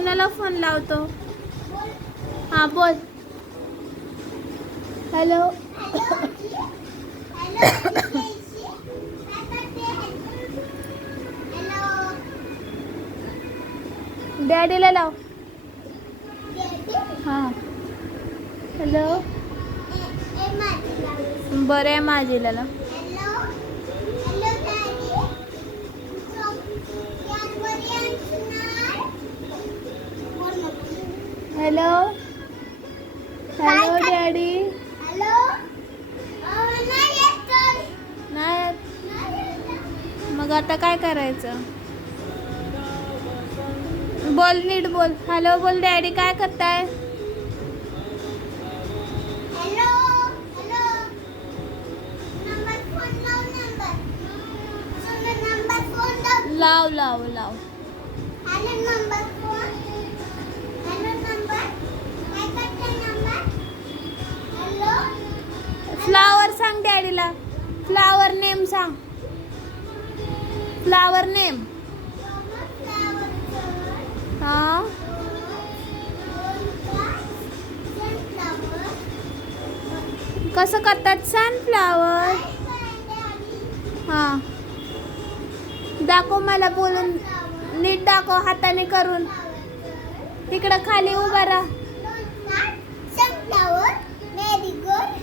कोणाला फोन लावतो? हा बोल. हॅलो. डॅडीला लाव. हा. हॅलो. बरं आहे माझीला लाव. हॅलो. Hello daddy. नाही. मग आता काय करायचं? बोल नीट बोल. हॅलो बोल. डॅडी काय करताय? लाव लाव लाव. फ्लावर सांग डॅडीला. फ्लावर नेम सांग. Flower name. हा. कसं करतात सनफ्लावर? हा. दाखव मला बोलून. नीट दाखव हाताने करून. तिकडं खाली उभा राहा. सनफ्लावर, मेरीगोल्ड,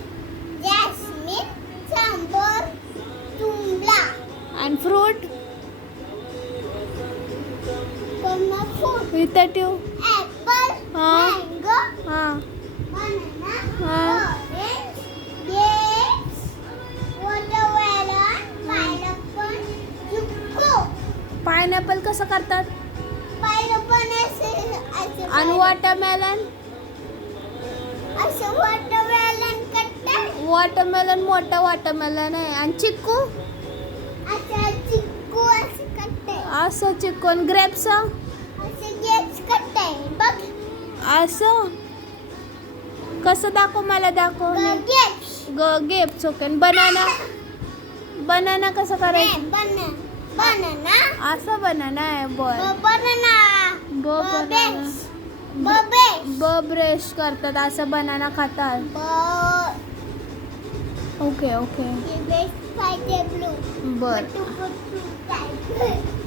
जॅस्मिन, सांबर, तुंबला. आणि फ्रूट इथं ठेव. ऍपल, हा. मँगो, हा. बनाना, हा. ऑरेंज, ग्रेप्स, वॉटरमेलन, पाइनएप्पल, चिक्कू. पायनॅपल कसं करतात? पाइनएप्पल आणि वॉटरमेलन? असं वॉटरमेलन करतात. वॉटरमेलन मोठा वॉटरमेलन आहे. आणि चिक्कू? असं चिक्कू असं करतात. असं चिक्कू. आणि ग्रेप्स? असं ग्रेप्स करतात. बघ. असं कसं दाखव मला. दाखव. ग्रेप्स. Grapes okay. आणि बनाना? बनाना कसं करायचं? बनाना. असं बनाना आहे. बर. बनाना. ब्रेश करतात. असं बनाना खातात. Okay okay. Blue. बर. But